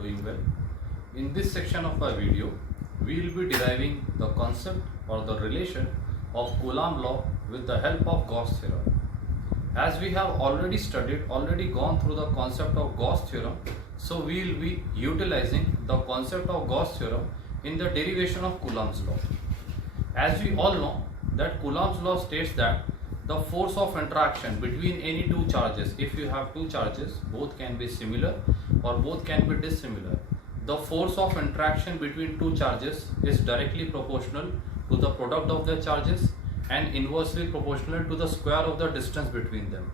doing well. In this section of our video, we will be deriving the concept or the relation of Coulomb law with the help of Gauss theorem. As we have already gone through the concept of Gauss theorem, so we will be utilizing the concept of Gauss theorem in the derivation of Coulomb's law. As we all know that Coulomb's law states that the force of interaction between any two charges, if you have two charges, both can be similar or both can be dissimilar, the force of interaction between two charges is directly proportional to the product of the charges and inversely proportional to the square of the distance between them.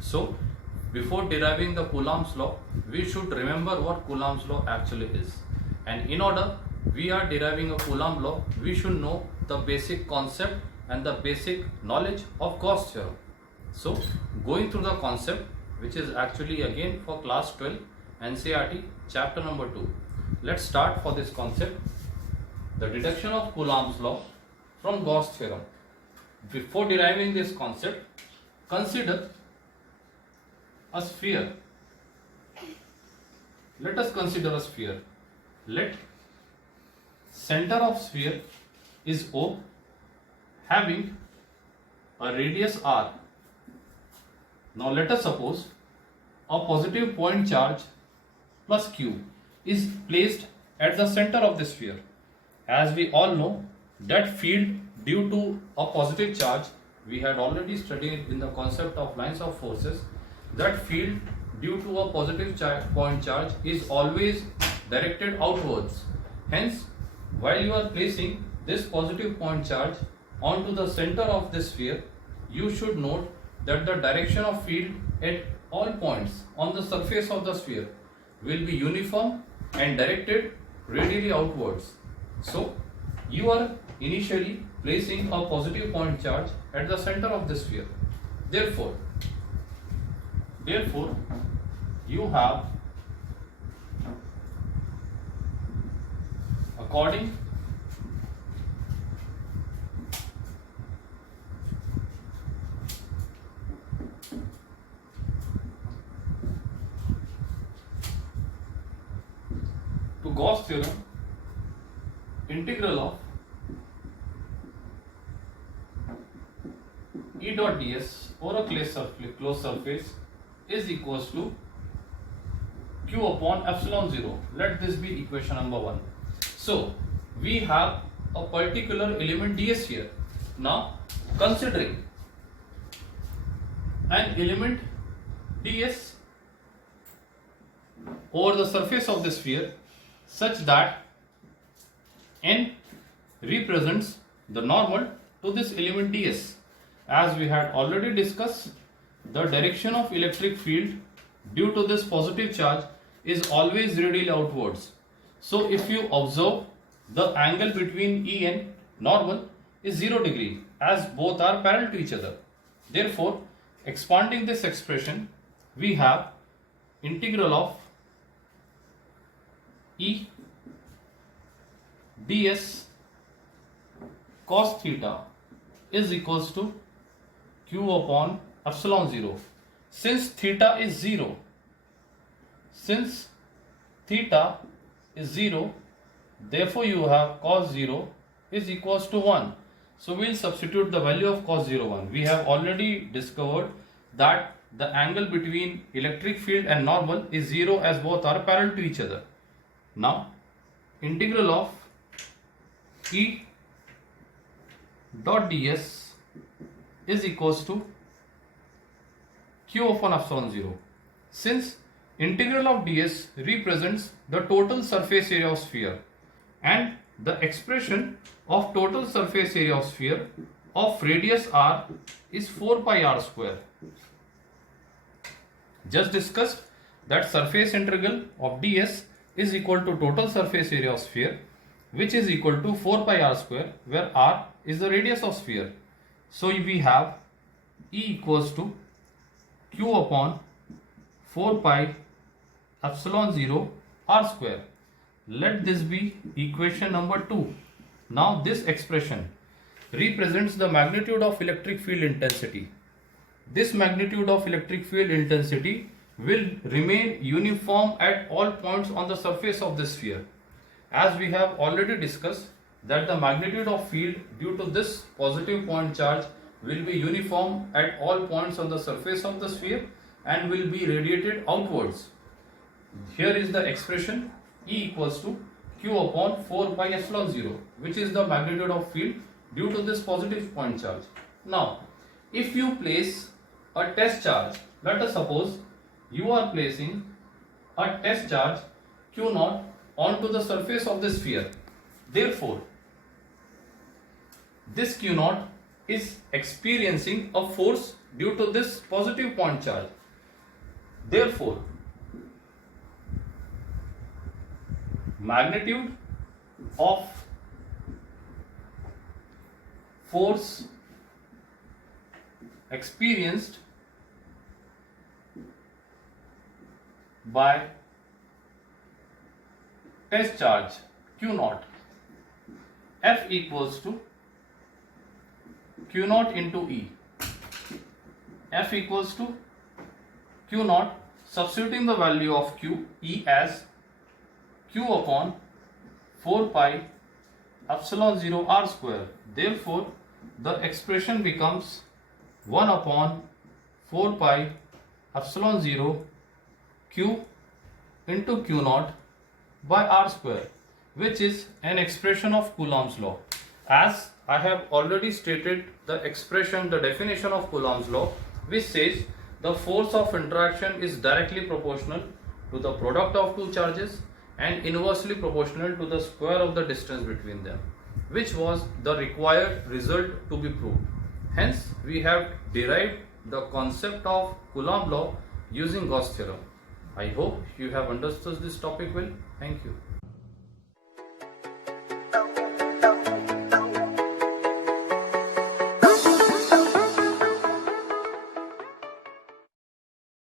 So, before deriving the Coulomb's law, we should remember what Coulomb's law actually is. And in order we are deriving a Coulomb law, we should know the basic concept and the basic knowledge of Gauss theorem. So, going through the concept, which is actually again for class 12 NCERT chapter number 2. Let's start for this concept, the deduction of Coulomb's law from Gauss theorem. Before deriving this concept, consider a sphere. Let us consider a sphere. Let center of sphere is O, having a radius r. Now let us suppose a positive point charge plus q is placed at the center of the sphere. As we all know that field due to a positive charge, we had already studied in the concept of lines of forces, that field due to a positive point charge is always directed outwards. Hence, while you are placing this positive point charge onto the center of the sphere, you should note that the direction of field at all points on the surface of the sphere will be uniform and directed radially outwards. So, you are initially placing a positive point charge at the center of the sphere. Therefore, you have, according to Gauss theorem, integral of E dot ds over a closed surface is equals to q upon epsilon 0. Let this be equation number 1. So, we have a particular element ds here. Now, considering an element ds over the surface of the sphere such that n represents the normal to this element ds. As we had already discussed, the direction of electric field due to this positive charge is always radially outwards. So if you observe, the angle between E and normal is 0 degree, as both are parallel to each other. Therefore, expanding this expression, we have integral of E ds cos theta is equals to q upon epsilon 0. Since theta is 0, therefore you have cos 0 is equals to 1. So we will substitute the value of cos 0 1. We have already discovered that the angle between electric field and normal is 0, as both are parallel to each other. Now, integral of E dot ds is equals to q upon epsilon 0. Since integral of ds represents the total surface area of sphere, and the expression of total surface area of sphere of radius r is 4 pi r square. Just discussed that surface integral of ds is equal to total surface area of sphere, which is equal to 4 pi r square, where r is the radius of sphere. So we have E equals to q upon 4 pi epsilon 0 r square. Let this be equation number 2. Now this expression represents the magnitude of electric field intensity. This magnitude of electric field intensity will remain uniform at all points on the surface of the sphere. As we have already discussed that the magnitude of field due to this positive point charge will be uniform at all points on the surface of the sphere and will be radiated outwards. Here is the expression E equals to Q upon 4 pi epsilon 0, which is the magnitude of field due to this positive point charge. Now, if you place a test charge, let us suppose you are placing a test charge Q naught onto the surface of the sphere. Therefore, this Q naught is experiencing a force due to this positive point charge. Therefore, magnitude of force experienced by test charge Q naught, F equals to Q naught into E. F equals to Q naught, substituting the value of Q, E as Q upon 4 pi epsilon 0 r square. Therefore, the expression becomes 1 upon 4 pi epsilon 0 Q into Q naught by r square, which is an expression of Coulomb's law. As I have already stated the expression, the definition of Coulomb's law, which says the force of interaction is directly proportional to the product of two charges and inversely proportional to the square of the distance between them, which was the required result to be proved. Hence, we have derived the concept of Coulomb law using Gauss theorem. I hope you have understood this topic well. Thank you.